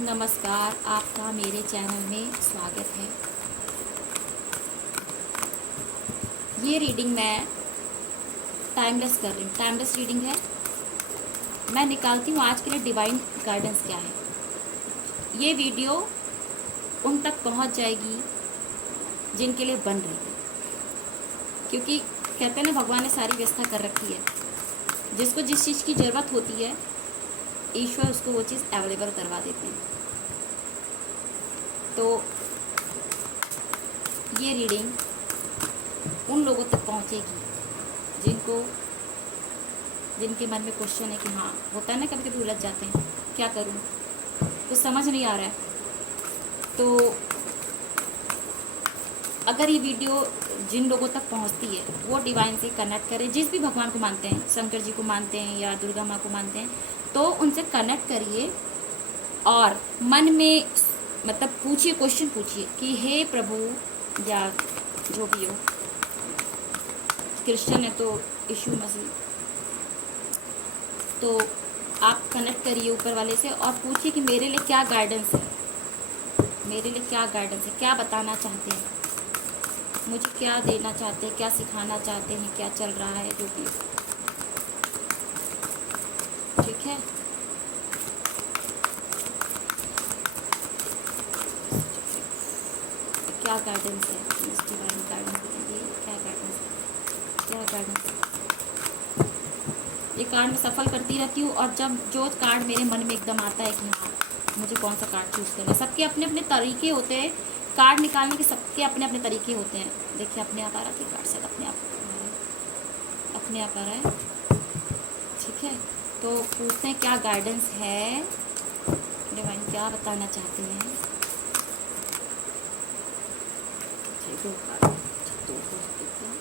नमस्कार, आपका मेरे चैनल में स्वागत है। ये रीडिंग मैं टाइमलेस कर रही हूँ। टाइमलेस रीडिंग है। मैं निकालती हूँ आज के लिए डिवाइन गाइडेंस क्या है। ये वीडियो उन तक पहुँच जाएगी जिनके लिए बन रही है, क्योंकि कहते हैं ना, भगवान ने सारी व्यवस्था कर रखी है। जिसको जिस चीज़ की ज़रूरत होती है, ईश्वर उसको वो चीज़ अवेलेबल करवा देते हैं। तो ये रीडिंग उन लोगों तक पहुंचेगी जिनके मन में क्वेश्चन है कि हाँ, होता है ना, कभी कभी उलझ जाते हैं, क्या करूँ, कुछ समझ नहीं आ रहा है। तो अगर ये वीडियो जिन लोगों तक पहुंचती है वो डिवाइन से कनेक्ट करें, जिस भी भगवान को मानते हैं, शंकर जी को मानते हैं या दुर्गा माँ को मानते हैं, तो उनसे कनेक्ट करिए और मन में मतलब पूछिए, क्वेश्चन पूछिए कि हे प्रभु, या जो भी हो, क्रिश्चियन है तो यीशु मसीह, तो आप कनेक्ट करिए ऊपर वाले से और पूछिए कि मेरे लिए क्या गाइडेंस है, मेरे लिए क्या गाइडेंस है, क्या बताना चाहते हैं, मुझे क्या देना चाहते हैं, क्या सिखाना चाहते हैं, क्या चल रहा है, जो भी। ठीक है। क्या गाइडेंस है, प्लीज डिवाइन गाइडेंस बताइए, क्या गाइडेंस है, क्या गाइडेंस है। ये कार्ड मैं सफल करती रहती हूँ और जब जो कार्ड मेरे मन में एकदम आता है कि हाँ, मुझे कौन सा कार्ड चूज़ करना है। सबके अपने अपने तरीके होते हैं कार्ड निकालने के, सबके अपने अपने तरीके होते हैं। देखिए, अपने आप आ रहा है कार्ड, शायद अपने आप आ रहा है। ठीक है, तो पूछते हैं क्या गाइडेंस है, डिवाइन क्या बताना चाहते हैं। दो कार्ड, दो देखते हैं।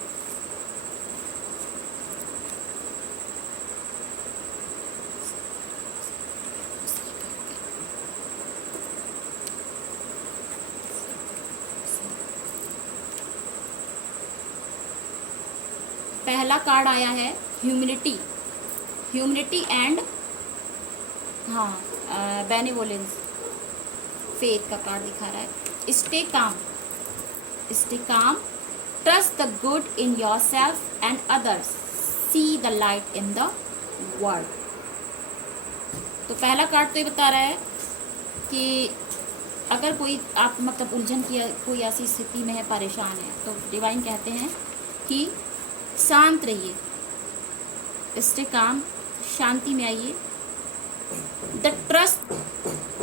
पहला कार्ड आया है ह्यूमिलिटी, ह्यूमिलिटी एंड हाँ बेनिवोलेंस, फेथ का कार्ड दिखा रहा है। स्टे काम, stay calm, trust the good in your self and others, see the light in the world. तो पहला कार्ड तो ये बता रहा है कि अगर कोई आप मतलब उलझन की कोई ऐसी स्थिति में है, परेशान है, तो डिवाइन कहते हैं कि शांत रहिए, स्टे काम, शांति में आइए। The trust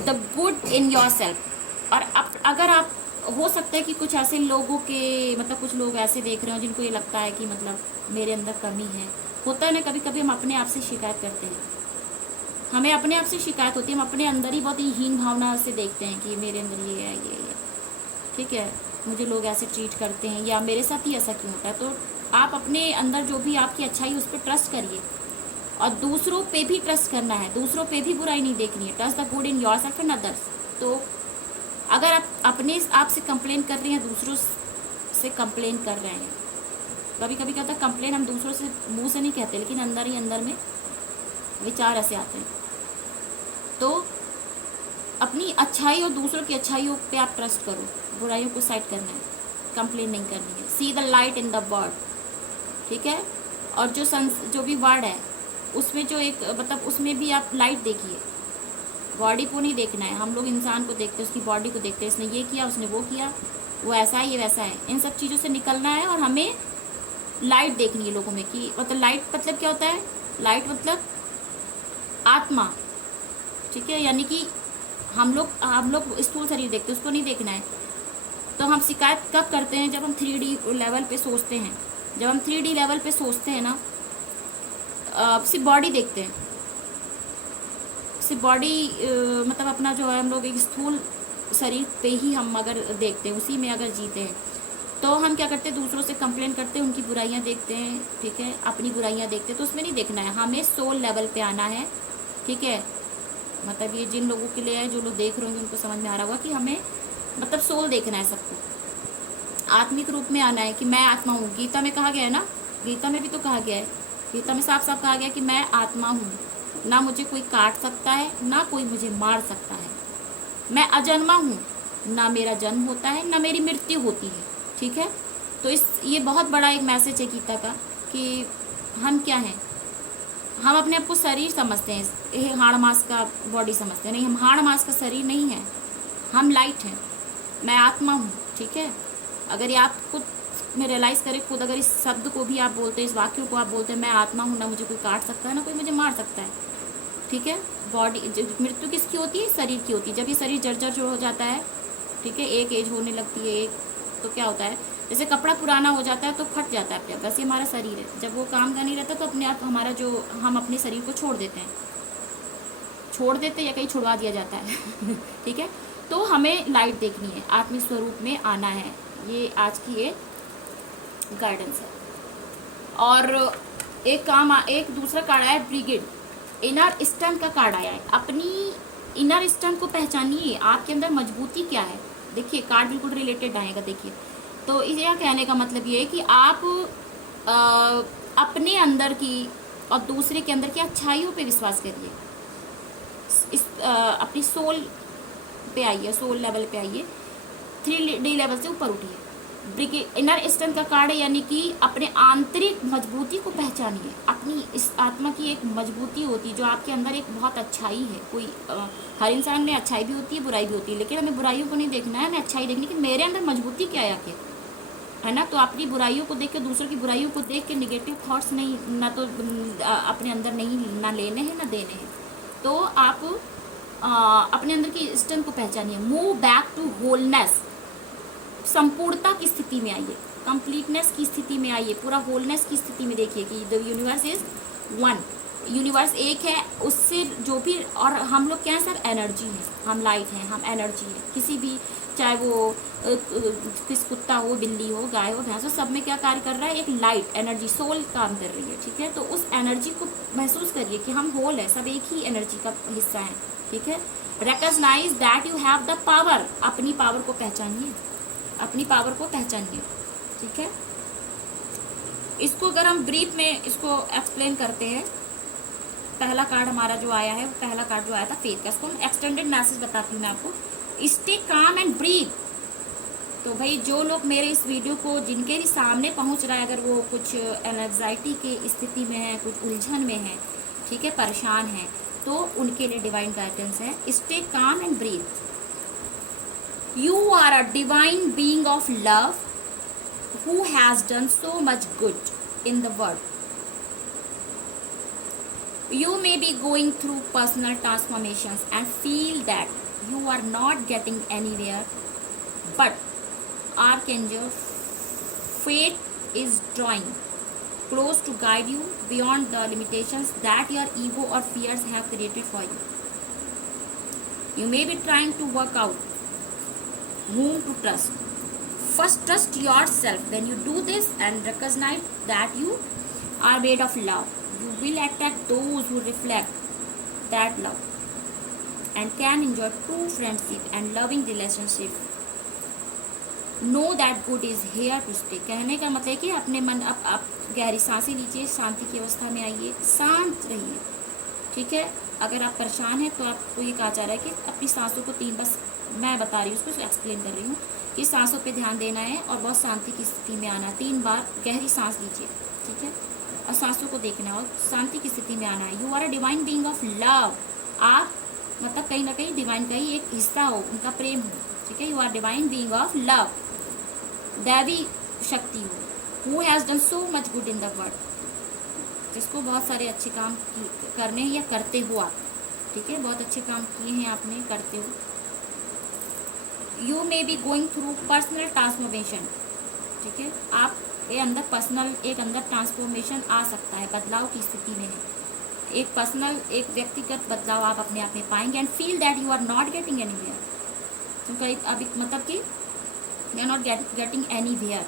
the good in your self. और अगर आप, हो सकता है कि कुछ ऐसे लोगों के मतलब कुछ लोग ऐसे देख रहे हो जिनको ये लगता है कि मतलब मेरे अंदर कमी है। होता है ना, कभी कभी हम अपने आप से शिकायत करते हैं, हमें अपने आप से शिकायत होती है, हम अपने अंदर ही बहुत ही हीन भावना से देखते हैं कि मेरे अंदर ये है, ये है, ठीक है, मुझे लोग ऐसे ट्रीट करते हैं, या मेरे साथ ही ऐसा क्यों होता है। तो आप अपने अंदर जो भी आपकी अच्छाई उस पर ट्रस्ट करिए और दूसरों पे भी ट्रस्ट करना है, दूसरों पे भी बुराई नहीं देखनी है। Trust the good in your self and others. तो अगर आप अपने आप से कंप्लेन कर रही हैं, दूसरों से कंप्लेन कर रहे हैं, कभी कभी क्या होता है, कंप्लेन हम दूसरों से मुंह से नहीं कहते, लेकिन अंदर ही अंदर में विचार ऐसे आते हैं। तो अपनी अच्छाई और दूसरों की अच्छाइयों पे आप ट्रस्ट करो, बुराइयों को साइड करना है, कंप्लेन नहीं करनी है। See the light in the word, ठीक है। और जो भी वर्ड है उसमें जो एक मतलब उसमें भी आप लाइट देखिए, बॉडी को नहीं देखना है। हम लोग इंसान को देखते हैं, उसकी बॉडी को देखते हैं, इसने ये किया, उसने वो किया, वो ऐसा है, ये वैसा है, इन सब चीज़ों से निकलना है। और हमें लाइट देखनी है लोगों में कि मतलब लाइट मतलब क्या होता है, लाइट मतलब आत्मा, ठीक है। यानी कि हम लोग स्थूल शरीर देखते हैं, उसको नहीं देखना है। तो हम शिकायत कब करते हैं, जब हम 3D लेवल पे सोचते हैं। जब हम 3D लेवल पे सोचते हैं ना, सिर्फ बॉडी देखते हैं, सिर्फ बॉडी मतलब अपना जो है, हम लोग एक स्थूल शरीर पे ही हम अगर देखते हैं, उसी में अगर जीते हैं, तो हम क्या करते हैं, दूसरों से कंप्लेन करते हैं, उनकी बुराइयां देखते हैं, ठीक है, अपनी बुराइयां देखते हैं। तो उसमें नहीं देखना है, हमें सोल लेवल पे आना है, ठीक है। मतलब ये जिन लोगों के लिए है, जो लोग देख रहे होंगे उनको समझ में आ रहा होगा कि हमें मतलब सोल देखना है, सबको आत्मिक रूप में आना है कि मैं आत्मा हूँ। गीता में कहा गया है ना, गीता में भी तो कहा गया है, गीता में साफ साफ कहा गया है कि मैं आत्मा हूँ, ना मुझे कोई काट सकता है, ना कोई मुझे मार सकता है, मैं अजन्मा हूँ, ना मेरा जन्म होता है ना मेरी मृत्यु होती है। ठीक है, तो ये बहुत बड़ा एक मैसेज है गीता का कि हम क्या हैं। हम अपने आप को शरीर समझते हैं, ये हाड़ मास का बॉडी समझते हैं, नहीं, हम हाड़ मास का शरीर नहीं है, हम लाइट हैं, मैं आत्मा हूँ। ठीक है, अगर ये आप खुद में रियलाइज़ करें, खुद अगर इस शब्द को भी आप बोलते हैं, इस वाक्य को आप बोलते हैं, मैं आत्मा हूँ, ना मुझे कोई काट सकता है ना कोई मुझे मार सकता है। ठीक है, बॉडी मृत्यु किसकी होती है, शरीर की होती है। जब ये शरीर जर्जर जो हो जाता है, ठीक है, एक एज होने लगती है, एक तो क्या होता है, जैसे कपड़ा पुराना हो जाता है तो फट जाता है अपने आप, वैसे हमारा शरीर है, जब वो काम का नहीं रहता तो अपने आप हमारा जो हम अपने शरीर को छोड़ देते हैं या कहीं छुड़वा दिया जाता है ठीक है, तो हमें लाइट देखनी है, आत्मिक स्वरूप में आना है, ये आज की ये गाइडेंस है। और एक दूसरा कार्ड आया है ब्रिगेड, इनर स्ट्रेंथ का कार्ड आया है। अपनी इनर स्ट्रेंथ को पहचानिए, आपके अंदर मजबूती क्या है। देखिए कार्ड बिल्कुल रिलेटेड आएगा। देखिए, तो यह कहने का मतलब ये है कि आप अपने अंदर की और दूसरे के अंदर की अच्छाइयों पे विश्वास करिए, अपनी सोल पे आइए, सोल लेवल पे आइए, 3D लेवल से ऊपर उठिए। ब्रिगेड इनर स्ट्रेंथ का कार्ड है, यानी कि अपने आंतरिक मजबूती को पहचानिए। अपनी इस आत्मा की एक मजबूती होती है जो आपके अंदर एक बहुत अच्छाई है। कोई हर इंसान में अच्छाई भी होती है, बुराई भी होती है, लेकिन हमें बुराइयों को नहीं देखना है, हमें अच्छाई देखनी कि मेरे अंदर मजबूती क्या है आखिर, है ना। तो अपनी बुराइयों को देख के, दूसरों की बुराइयों को देख के निगेटिव थॉट्स नहीं, ना तो अपने अंदर नहीं, ना लेने हैं ना देने हैं। तो आप अपने अंदर की स्ट्रेंथ को पहचानिए। मूव बैक टू होलनेस, संपूर्णता की स्थिति में आइए, कंप्लीटनेस की स्थिति में आइए, पूरा होलनेस की स्थिति में देखिए कि the universe is one, universe एक है, उससे जो भी, और हम लोग क्या है, सब एनर्जी है, हम लाइट हैं, हम एनर्जी है। किसी भी, चाहे वो किस कुत्ता हो, बिल्ली हो, गाय हो, भैंस हो, सब में क्या कार्य कर रहा है, एक लाइट एनर्जी, सोल काम कर रही है। ठीक है, तो उस एनर्जी को महसूस करिए कि हम होल है, सब एक ही एनर्जी का हिस्सा है। ठीक है, recognise that you have the power, अपनी पावर को पहचानिए, अपनी पावर को पहचानिए। ठीक है, इसको अगर हम ब्रीफ में इसको एक्सप्लेन करते हैं, पहला कार्ड हमारा जो आया है, पहला कार्ड जो आया था फेथ का, इसको एक्सटेंडेड मैसेज बताती हूँ मैं आपको। Stay calm and breathe. तो भाई जो लोग मेरे इस वीडियो को, जिनके भी सामने पहुँच रहा है, अगर वो कुछ एंजाइटी की स्थिति में है, कुछ उलझन में है, ठीक है, परेशान है, तो उनके लिए डिवाइन गाइडेंस है। Stay calm and breathe. You are a divine being of love who has done so much good in the world. You may be going through personal transformations and feel that you are not getting anywhere, but Archangel Fate is drawing close to guide you beyond the limitations that your ego or fears have created for you. You may be trying to work out whom to trust. First, trust yourself. When you do this and recognize that you are made of love, you will attract those who reflect that love and can enjoy true friendship and loving relationship. Know that good is here to stay. कहने का मतलब है कि अपने मन, आप गहरी सांसें लीजिए, शांति की अवस्था में आइए, शांत रहिए। ठीक है, अगर आप परेशान हैं तो आपको ये कहा जा रहा है कि अपनी सांसों को बस मैं बता रही हूँ, उसको एक्सप्लेन कर रही हूँ कि सांसों पे ध्यान देना है और बहुत शांति की स्थिति में आना। 3 बार गहरी सांस लीजिए। ठीक है, और सांसों को देखना है और शांति की स्थिति में आना है। You are a divine being of love. आप मतलब कहीं ना कहीं डिवाइन का ही एक हिस्सा हो, उनका प्रेम हो। ठीक है, you are divine being of love, दैवी शक्ति हो, who has done so much good in the world, जिसको बहुत सारे अच्छे काम करने हैं या करते हो आप। ठीक है, बहुत अच्छे काम किए हैं आपने, करते हो। You may be going through personal transformation. ठीक है, आप ये अंदर पर्सनल एक अंदर ट्रांसफॉर्मेशन आ सकता है, बदलाव की स्थिति में है। एक पर्सनल, एक व्यक्तिगत बदलाव आप अपने आप में पाएंगे। And feel that you are not getting anywhere. तो अभी मतलब कि you are not getting anywhere,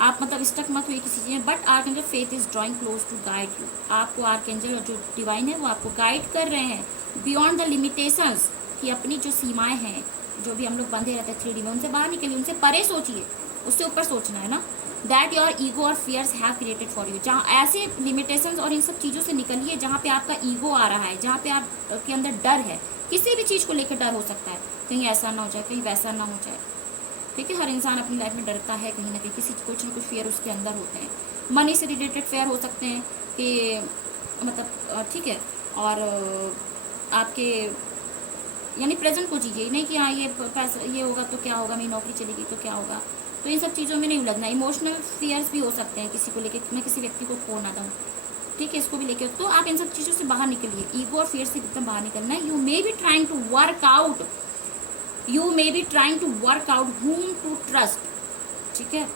आप मतलब स्टक मत हुई किसी चीज़ में। But archangel faith is drawing close to guide you. आपको आर्कएंजल और जो डिवाइन है वो आपको गाइड कर रहे हैं बियॉन्ड द लिमिटेशंस, कि अपनी जो सीमाएं हैं, जो भी हम लोग बंधे रहते हैं 3D में, उनसे बाहर निकलिए, उनसे परे सोचिए, उससे ऊपर सोचना है ना। दैट योर ईगो और fears have created for you. जहाँ ऐसे लिमिटेशंस और इन सब चीज़ों से निकलिए जहाँ पे आपका ईगो आ रहा है, जहाँ पे आपके अंदर डर है, किसी भी चीज़ को लेकर डर हो सकता है, कहीं ऐसा ना हो जाए, कहीं वैसा ना हो जाए। ठीक है, हर इंसान अपनी लाइफ में डरता है कहीं ना कहीं, किसी कुछ ना कुछ फेयर उसके अंदर होते हैं। मनी से रिलेटेड फेयर हो सकते हैं कि मतलब ठीक है, और आपके यानी प्रेजेंट को जीजिए, नहीं कि हाँ ये पैसा ये होगा तो क्या होगा, मेरी नौकरी चलेगी तो क्या होगा, तो इन सब चीज़ों में नहीं उलझना। इमोशनल फियर्स भी हो सकते हैं किसी को लेके, मैं किसी व्यक्ति को खो ना दूँ, ठीक है, इसको भी लेके, तो आप इन सब चीज़ों से बाहर निकलिए। ईगो और फियर से एकदम बाहर निकलना है। You may be trying to work out, you may be trying to work out whom to trust. ठीक है,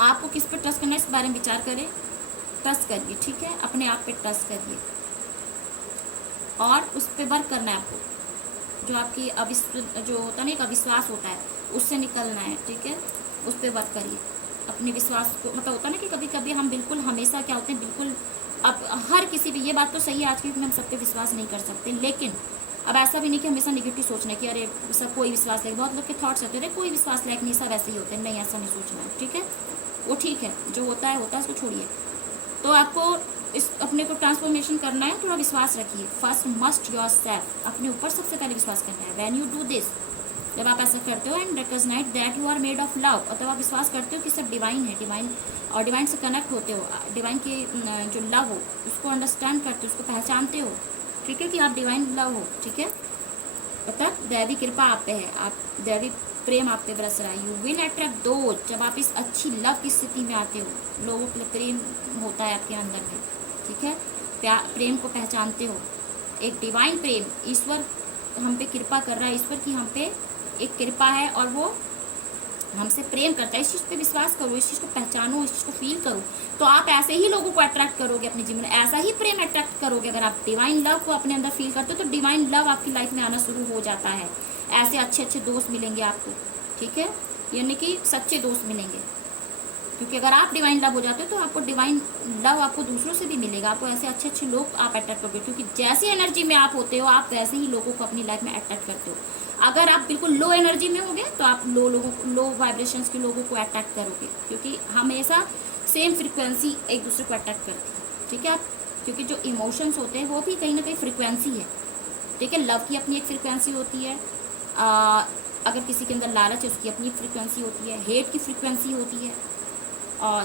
आपको किस पे ट्रस्ट करना है इस बारे में विचार करें, ट्रस्ट करिए। ठीक है, अपने आप पे ट्रस्ट करिए और उस पर वर्क करना है आपको। जो आपकी जो होता है ना, एक अविश्वास होता है, उससे निकलना है। ठीक है, उस पर वर्क करिए अपने विश्वास को। मतलब होता है ना कि कभी कभी हम बिल्कुल हमेशा क्या होते हैं, बिल्कुल अब हर किसी भी, ये बात तो सही है आज की हम सब पे विश्वास नहीं कर सकते, लेकिन अब ऐसा भी नहीं कि हमेशा निगेटिव सोचना है कि अरे सब कोई विश्वास लायक। बहुत लोग के थॉट्स रहते हैं कोई विश्वास लायक नहीं, सब ऐसे ही होते हैं, नहीं ऐसा नहीं सोचना है। ठीक है, वो ठीक है, जो होता है उसको छोड़िए। तो आपको इस अपने को ट्रांसफॉर्मेशन करना है, थोड़ा विश्वास रखिए। फर्स्ट मस्ट योर सेल्फ, अपने ऊपर सबसे पहले विश्वास करना है। व्हेन यू डू दिस, जब आप ऐसा करते हो, and recognise that you are made of love, और तब आप विश्वास करते हो कि सब डिवाइन है, डिवाइन और डिवाइन से कनेक्ट होते हो, डिवाइन के जो लव हो उसको अंडरस्टैंड करते हो, उसको पहचानते हो। ठीक है, कि आप डिवाइन लव हो। ठीक है, मतलब दैवी कृपा आप पे है, आप दैवी प्रेम आप पे बरस रहा है। यू विल अट्रैक्ट दो, जब आप इस अच्छी लव की स्थिति में आते हो, लोगों के लिए प्रेम होता है आपके अंदर में। ठीक है, प्रेम को पहचानते हो, एक डिवाइन प्रेम, ईश्वर हम पे कृपा कर रहा है, ईश्वर की हम पे एक कृपा है और वो हमसे प्रेम करता है। इस चीज़ पे विश्वास करो, इस चीज़ को पहचानो, इस चीज़ को फील करो, तो आप ऐसे ही लोगों को अट्रैक्ट करोगे अपने जीवन में, ऐसा ही प्रेम अट्रैक्ट करोगे। अगर आप डिवाइन लव को अपने अंदर फील करते हो तो डिवाइन लव आपकी लाइफ में आना शुरू हो जाता है। ऐसे अच्छे अच्छे दोस्त मिलेंगे आपको। ठीक है, यानी कि सच्चे दोस्त मिलेंगे, क्योंकि अगर आप डिवाइन लव हो जाते हो तो आपको डिवाइन लव आपको दूसरों से भी मिलेगा। आपको ऐसे अच्छे अच्छे लोग आप अट्रैक्ट करोगे, क्योंकि जैसी एनर्जी में आप होते हो आप वैसे ही लोगों को अपनी लाइफ में अट्रैक्ट करते हो। अगर आप बिल्कुल लो एनर्जी में होगे तो आप लो वाइब्रेशंस के लोगों को अट्रैक्ट करोगे, क्योंकि हमेशा सेम फ्रिक्वेंसी एक दूसरे को अट्रैक्ट करती है। ठीक है, आप क्योंकि जो इमोशंस होते हैं वो भी कहीं ना कहीं फ्रिक्वेंसी है। ठीक है, लव की अपनी एक फ्रिक्वेंसी होती है, अगर किसी के अंदर लालच है उसकी अपनी फ्रिक्वेंसी होती है, हेट की फ्रिक्वेंसी होती है,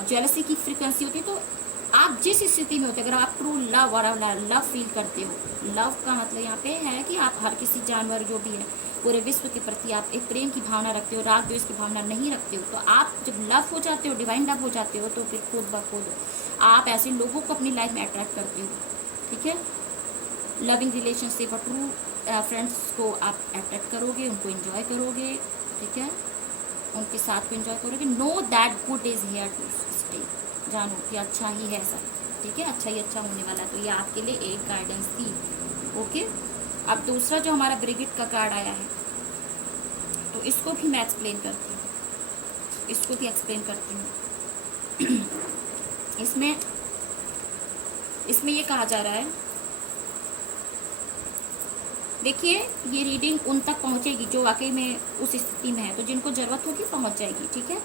जेलसी की फ्रिक्वेंसी होती है। तो आप जिस स्थिति में होते हैं, अगर आप ट्रू लव और लव फील करते हो, लव का मतलब यहाँ पे है कि आप हर किसी जानवर जो भी है पूरे विश्व के प्रति आप एक प्रेम की भावना रखते हो, राग द्वेष की भावना नहीं रखते हो। तो आप जब लव हो जाते हो, डिवाइन लव हो जाते हो, तो फिर खुद ब खुद आप ऐसे लोगों को अपनी लाइफ में अट्रैक्ट करते हो। ठीक है, लविंग रिलेशनशिप और ट्रू फ्रेंड्स को आप अट्रैक्ट करोगे, उनको एंजॉय करोगे। ठीक है, उनके साथ को एंजॉय करोगे। Know that good is here to stay, जानो कि अच्छा ही है सब। ठीक है, अच्छा ही अच्छा होने वाला है। तो ये आपके लिए एक गाइडेंस थी। ओके, अब दूसरा जो हमारा ब्रिगिट का कार्ड आया है, तो इसको भी मैं एक्सप्लेन करती हूँ, इसको भी एक्सप्लेन करती हूँ। इसमें ये कहा जा रहा है, देखिए ये रीडिंग उन तक पहुँचेगी जो वाकई में उस स्थिति में है, तो जिनको ज़रूरत होगी पहुँच जाएगी। ठीक है,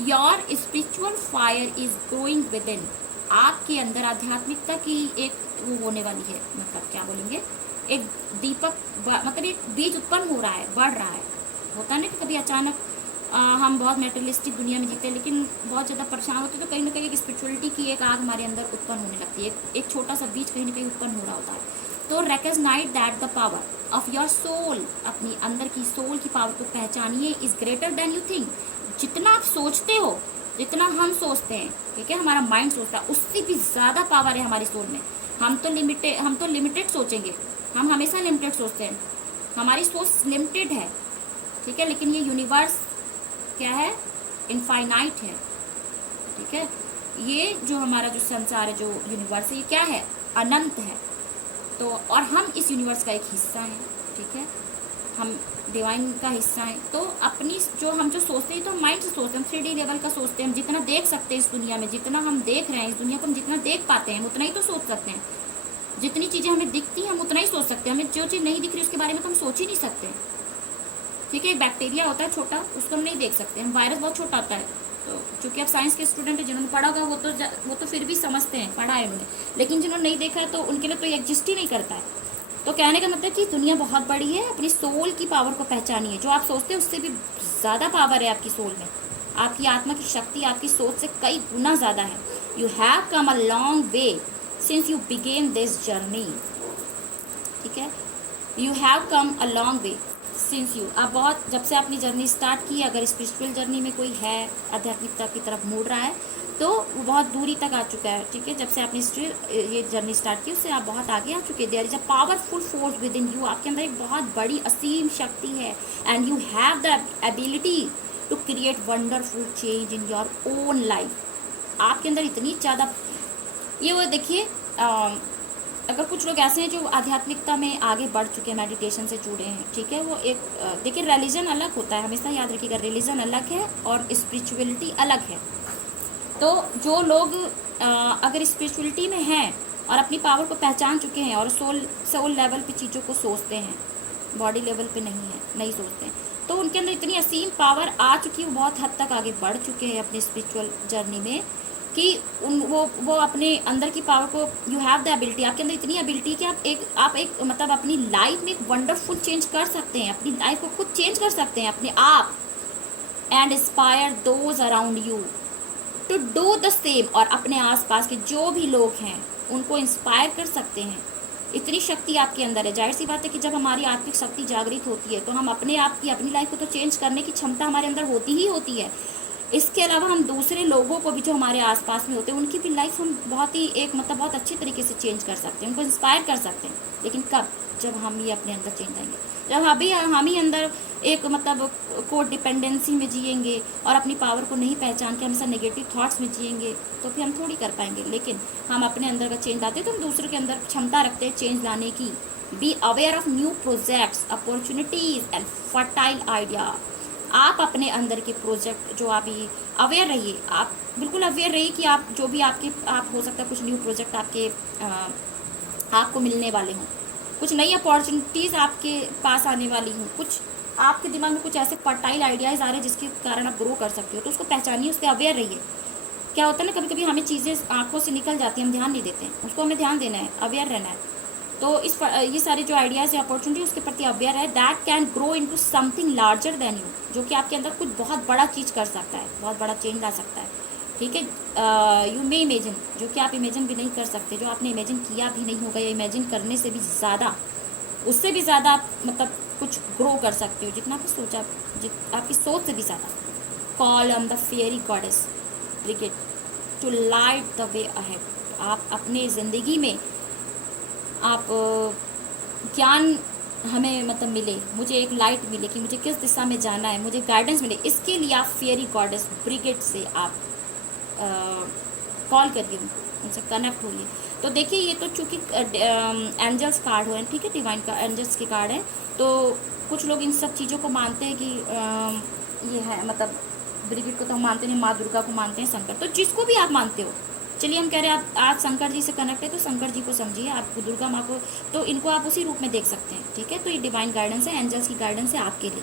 your spiritual fire is growing with in, आपके अंदर आध्यात्मिकता की एक वो होने वाली है, मतलब क्या बोलेंगे, एक दीपक, मतलब एक बीज उत्पन्न हो रहा है, बढ़ रहा है। होता है ना कि कभी अचानक हम बहुत मेटेरियलिस्टिक दुनिया में जीते हैं, लेकिन बहुत ज़्यादा परेशान होते हैं, तो कहीं ना कहीं एक स्पिरिचुअलिटी की एक आग हमारे अंदर उत्पन्न होने लगती है, एक छोटा सा बीज कहीं ना कहीं उत्पन्न हो रहा होता है। तो recognise that the power of your soul, अपनी अंदर की सोल की पावर को पहचानिए, is greater than you think. जितना आप सोचते हो, जितना हम सोचते हैं, ठीक है, हमारा माइंड सोचता है, उससे भी ज़्यादा पावर है हमारी सोल में। हम तो लिमिटेड सोचेंगे, हम हमेशा लिमिटेड सोचते हैं, हमारी सोच लिमिटेड है। ठीक है, लेकिन ये यूनिवर्स क्या है, इनफाइनाइट है। ठीक है, ये जो हमारा जो संसार है, जो यूनिवर्स है, ये क्या है, अनंत है। तो और हम इस यूनिवर्स का एक हिस्सा हैं। ठीक है, हम डिवाइन का हिस्सा हैं। तो अपनी जो सोचते हैं, तो माइंड से सोचते हैं, 3D लेवल का सोचते हैं। हम जितना देख सकते हैं इस दुनिया में, जितना हम देख रहे हैं इस दुनिया को, हम जितना देख पाते हैं उतना ही तो सोच सकते हैं। जितनी चीज़ें हमें दिखती हैं हम उतना ही सोच सकते हैं, हमें जो चीज़ नहीं दिख रही उसके बारे में तो हम सोच ही नहीं सकते। ठीक है, एक बैक्टीरिया होता है छोटा, उसको हम नहीं देख सकते, हम वायरस बहुत छोटा होता है। तो चूँकि आप साइंस के स्टूडेंट हैं, जिन्होंने पढ़ा होगा वो तो फिर भी समझते हैं, पढ़ा है उन्होंने, लेकिन जिन्होंने नहीं देखा है तो उनके लिए तो ये एग्जिस्ट ही नहीं करता है। तो कहने का मतलब कि दुनिया बहुत बड़ी है, अपनी सोल की पावर को पहचानिए। जो आप सोचते हैं उससे भी ज़्यादा पावर है आपकी सोल में। आपकी आत्मा की शक्ति आपकी सोच से कई गुना ज़्यादा है। You have come a long way since you began this journey. ठीक है, you have come a long way since you, आप बहुत, जब से अपनी जर्नी स्टार्ट की, अगर स्पिरिचुअल जर्नी में कोई है, आध्यात्मिकता की तरफ मुड़ रहा है, तो वो बहुत दूरी तक आ चुका है। ठीक है, जब से आपने ये जर्नी स्टार्ट की उससे आप बहुत आगे आ चुके। There is a powerful force within you, आपके अंदर एक बहुत बड़ी असीम शक्ति है। And you have the ability to create wonderful change in your own life. आपके अंदर इतनी ज़्यादा, ये वो देखिए, अगर कुछ लोग ऐसे हैं जो आध्यात्मिकता में आगे बढ़ चुके हैं, मेडिटेशन से जुड़े हैं, ठीक है, वो एक देखिए रिलीजन अलग होता है, हमेशा याद रखिएगा, रिलीजन अलग है और स्पिरिचुअलिटी अलग है। तो जो लोग अगर स्पिरिचुअलिटी में हैं और अपनी पावर को पहचान चुके हैं और सोल लेवल पे चीज़ों को सोचते हैं, बॉडी लेवल पे नहीं सोचते हैं, तो उनके अंदर इतनी असीम पावर आ चुकी है, वो बहुत हद तक आगे बढ़ चुके हैं अपने स्पिरिचुअल जर्नी में, कि वो अपने अंदर की पावर को, यू हैव द एबिलिटी, आपके अंदर इतनी एबिलिटी कि आप एक मतलब अपनी लाइफ में एक वंडरफुल चेंज कर सकते हैं, अपनी लाइफ को खुद चेंज कर सकते हैं अपने आप। And inspire those around you to do the same, और अपने आसपास के जो भी लोग हैं उनको इंस्पायर कर सकते हैं। इतनी शक्ति आपके अंदर है। जाहिर सी बात है कि जब हमारी आत्मिक शक्ति जागृत होती है तो हम अपने आप की, अपनी लाइफ को तो चेंज करने की क्षमता हमारे अंदर होती ही होती है। इसके अलावा हम दूसरे लोगों को भी, जो हमारे आसपास में होते हैं, उनकी भी लाइफ हम बहुत ही एक मतलब बहुत अच्छे तरीके से चेंज कर सकते हैं, उनको इंस्पायर कर सकते हैं। लेकिन कब? जब हम ये अपने अंदर चेंज आएंगे, जब हम ही अंदर एक मतलब कोड डिपेंडेंसी में जिएंगे और अपनी पावर को नहीं पहचान के हमेशा नेगेटिव थॉट्स में जिएंगे, तो फिर हम थोड़ी कर पाएंगे। लेकिन हम अपने अंदर का चेंज लाते हैं तो हम दूसरे के अंदर क्षमता रखते हैं चेंज लाने की। Be aware of new projects, opportunities and fertile idea. आप अपने अंदर के प्रोजेक्ट जो आप ही अवेयर रहिए, आप बिल्कुल अवेयर रहिए कि आप जो भी आप हो सकता है कुछ न्यू प्रोजेक्ट आपको मिलने वाले हों, कुछ नई अपॉर्चुनिटीज़ आपके पास आने वाली हों, कुछ आपके दिमाग में कुछ ऐसे फर्टाइल आइडियाज़ आ रहे हैं जिसके कारण आप ग्रो कर सकते हो, तो उसको पहचानिए, उसके अवेयर रहिए। क्या होता है ना, कभी कभी हमें चीज़ें आंखों से निकल जाती हैं, हम ध्यान नहीं देते हैं, उसको हमें ध्यान देना है, अवेयर रहना है। तो ये सारे जो आइडियाज़ या अपॉर्चुनिटी उसके प्रति अवेयर है। That can grow into something larger than you, जो कि आपके अंदर कुछ बहुत बड़ा चीज़ कर सकता है, बहुत बड़ा चेंज ला सकता है। ठीक है, यू मे इमेजिन, जो कि आप इमेजिन भी नहीं कर सकते, जो आपने इमेजिन किया भी नहीं होगा, या इमेजिन करने से भी ज़्यादा, उससे भी ज़्यादा आप मतलब कुछ ग्रो कर सकते हो, जितना आपने सोचा, आपकी सोच से भी ज़्यादा। Call on the fairy goddess brigade to light the way ahead. आप अपने ज़िंदगी में आप ज्ञान हमें मतलब मिले, मुझे एक लाइट मिले कि मुझे किस दिशा में जाना है, मुझे गाइडेंस मिले, इसके लिए आप फेयरी गॉडेस ब्रिगेड से आप कॉल करिए, उनसे कनेक्ट होइए। तो देखिए, ये तो चूँकि एंजल्स कार्ड हो, ठीक है, डिवाइन का एंजल्स के कार्ड है, तो कुछ लोग इन सब चीज़ों को मानते हैं कि ये है मतलब ब्रिगेड को तो हम मानते नहीं, माँ दुर्गा को मानते हैं, शंकर, तो जिसको भी आप मानते हो, चलिए हम कह रहे हैं आप आज शंकर जी से कनेक्ट है तो शंकर जी को समझिए, आप दुर्गा माँ को, तो इनको आप उसी रूप में देख सकते हैं। ठीक है, तो ये डिवाइन गाइडेंस है, एंजल्स की गाइडेंस है आपके लिए।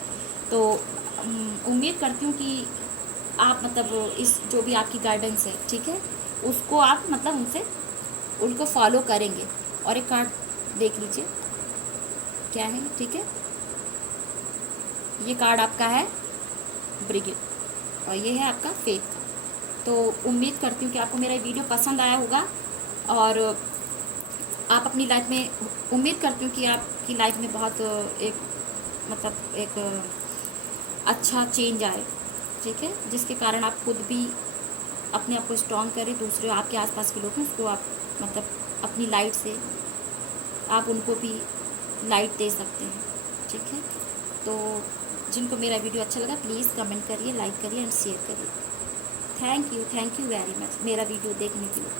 तो उम्मीद करती हूँ कि आप मतलब इस जो भी आपकी गाइडेंस है, ठीक है, उसको आप मतलब उनको फॉलो करेंगे। और एक कार्ड देख लीजिए क्या है, ठीक है, ये कार्ड आपका है ब्रिगेड और ये है आपका फेथ। तो उम्मीद करती हूँ कि आपको मेरा वीडियो पसंद आया होगा और आप अपनी लाइफ में, उम्मीद करती हूँ कि आपकी लाइफ में बहुत एक अच्छा चेंज आए, ठीक है, जिसके कारण आप खुद भी अपने आप को स्ट्रॉन्ग करें, दूसरे आपके आसपास के लोग हैं उसको आप मतलब अपनी लाइट से आप उनको भी लाइट दे सकते हैं। ठीक है, तो जिनको मेरा वीडियो अच्छा लगा प्लीज़ कमेंट करिए, लाइक करिए एंड शेयर करिए। थैंक यू वेरी मच मेरा वीडियो देखने के लिए।